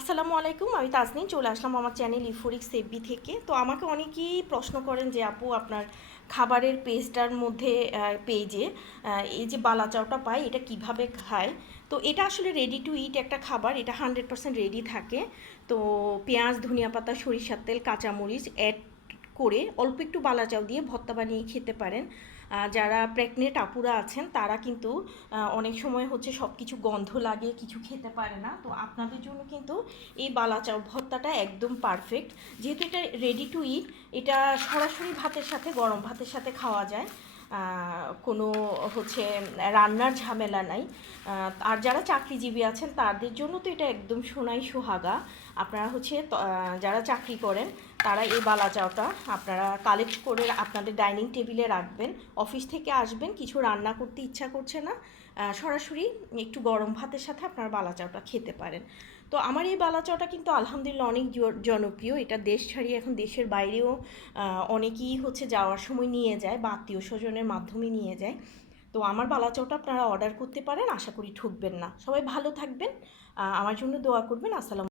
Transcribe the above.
আসসালামু আলাইকুম, আমি তাজনিন, চলে আসলাম আমার চ্যানেল ইফোরিক সেবি থেকে। তো আমাকে অনেকেই প্রশ্ন করেন যে, আপু, আপনার খাবারের পেজটার মধ্যে পেজে এই যে বালাচাওটা পাই এটা কীভাবে খায়? তো এটা আসলে রেডি টু ইট একটা খাবার, এটা হান্ড্রেড পার্সেন্ট রেডি থাকে। তো পেঁয়াজ, ধনিয়া পাতা, সরিষার তেল, কাঁচামরিচ অ্যাড করে অল্প একটু বালাচাও দিয়ে ভর্তা বানিয়ে খেতে পারেন। যারা প্রেগনেন্ট আপুরা আছেন, তারা কিন্তু অনেক সময় হচ্ছে সব কিছু গন্ধ লাগে, কিছু খেতে পারে না। তো আপনাদের জন্য কিন্তু এই বালাচাও ভর্তাটা একদম পারফেক্ট যেহেতু এটা রেডি টু ইট এটা সরাসরি ভাতের সাথে, গরম ভাতের সাথে খাওয়া যায়। কোনো হচ্ছে রান্নার ঝামেলা নাই। আর যারা চাকরিজীবী আছেন, তাদের জন্য তো এটা একদম সোনাই সোহাগা। আপনারা হচ্ছে যারা চাকরি করেন তারা এই বালা চাওটা আপনারা কালেক্ট করে আপনাদের ডাইনিং টেবিলে রাখবেন। অফিস থেকে আসবেন, কিছু রান্না করতে ইচ্ছা করছে না সরাসরি একটু গরম ভাতের সাথে আপনারা বালা চাওটা খেতে পারেন। তো আমার এই বালা চাওটা কিন্তু আলহামদুলিল্লাহ অনেক জনপ্রিয়। এটা দেশ ছাড়িয়ে এখন দেশের বাইরেও অনেকেই হচ্ছে যাওয়ার সময় নিয়ে যায় বা আত্মীয় স্বজনের মাধ্যমে নিয়ে যায়। তো আমার বালাচাওটা আপনারা অর্ডার করতে পারেন, আশা করি ঠকবেন না। সবাই ভালো থাকবেন আমার জন্য দোয়া করবেন। আসসালাম